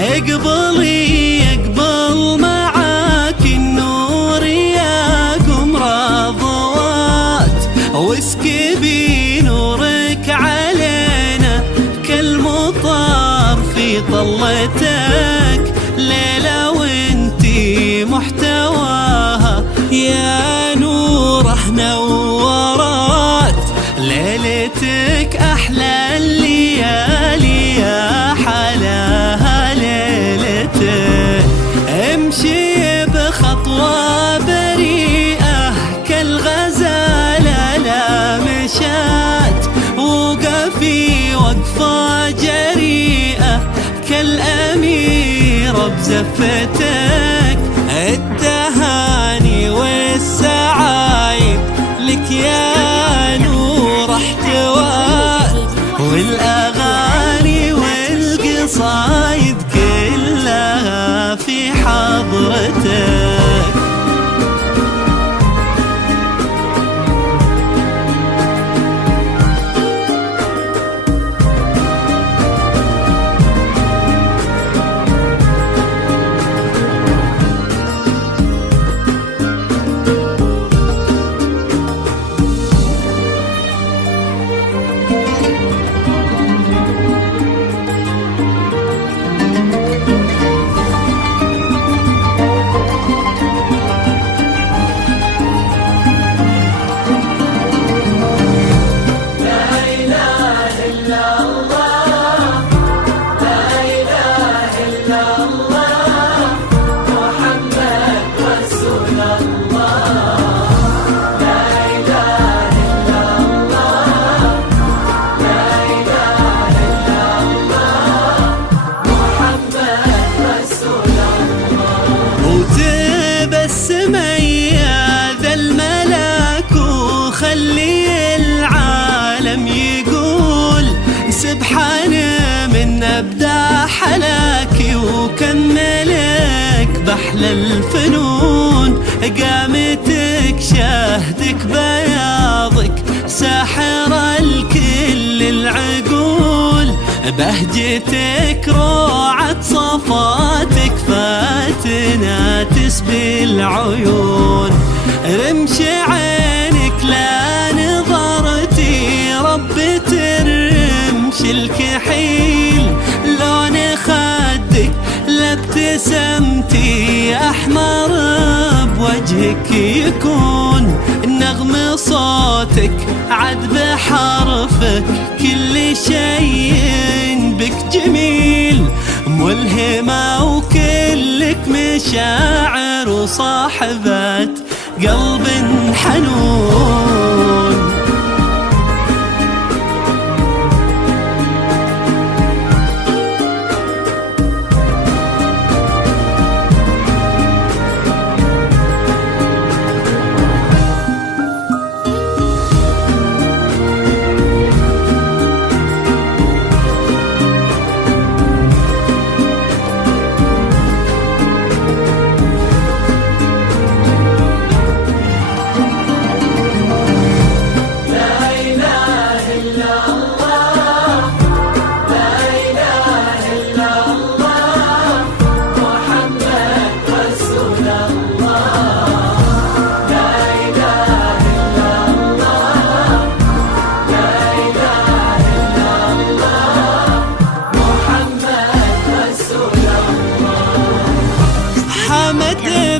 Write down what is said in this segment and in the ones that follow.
اقبلي اقبل معاك النور يا قمر ضوات، واسكبي نورك علينا كالمطر في طلتك، ليلة وانتي محتواها يا نوره نورات، ليلتك احلى الليالي يا حلاها ليلتك. امشي بخطوة بريئة كالغزالة لا مشات، وقفي وقفة جريئة كالأميرة بزفتك، التهاني والسعايب لك يا نور احتوات، والأغاني والقصايد كلها في حضرتك. خلي العالم يقول سبحان من أبدع حلاك وكملك بأحلى الفنون، قامتك شهدك بياضك ساحر الكل العقول، بهجتك روعة صفاتك فاتنة تسبي العيون، رمش عينك لا نظرتي رب ترمش الكحيل، لون خدك لابتسمتي أحمر بوجهك يكون، نغم صوتك عد بحرفك كل شيء بك جميل، ملهمة وكلك مشاعر وصاحبات قلب حنون.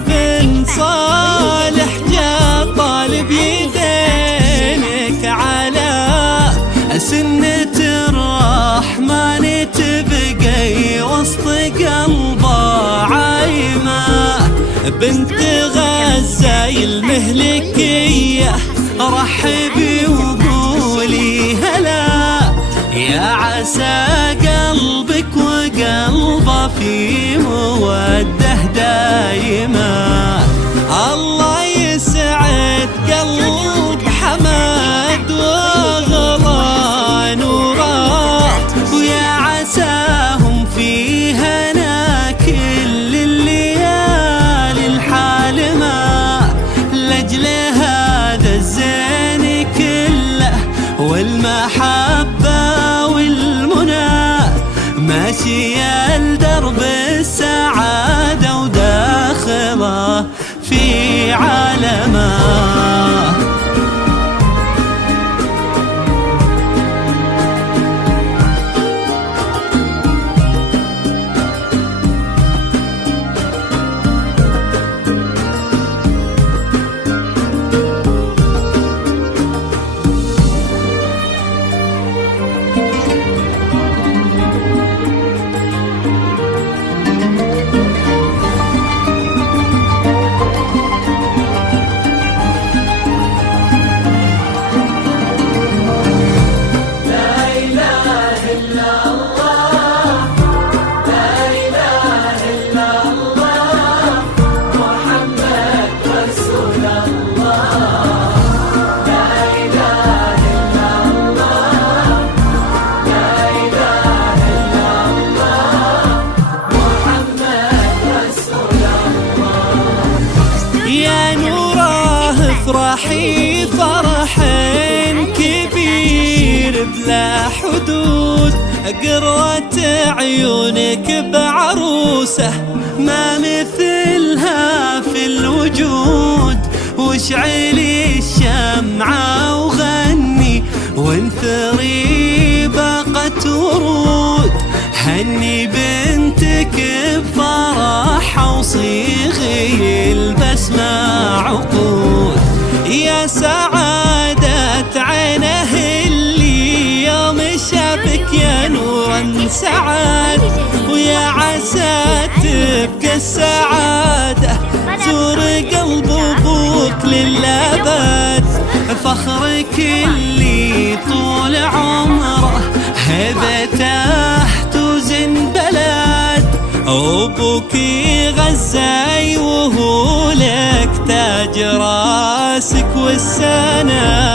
بن صالح جاء طالب يدينك على سنة الرحمن تبقي وسط قلبه عايمة، بنت غزة المهلكية رحبي وقولي هلا، يا عسى قلبك وقلبه في مودة دايمة، الله يسعد قلب حماه عالمه. افرحي فرح كبير بلا حدود، قرة عيونك بعروسة ما مثلها في الوجود. واشعلي الشمعة وغني وانثري باقة ورود، هني بنتك بفرح وصيغي البسمة عقود. يا سعادة عينه اللي يوم شافك يا نورا سعاد، ويا عسى تبقى السعادة زور قلب ابوك للابد. فخرك اللي طول عمره هبته توزن بلد، ابوك غزاي وهو لك تاج راسك والسنة.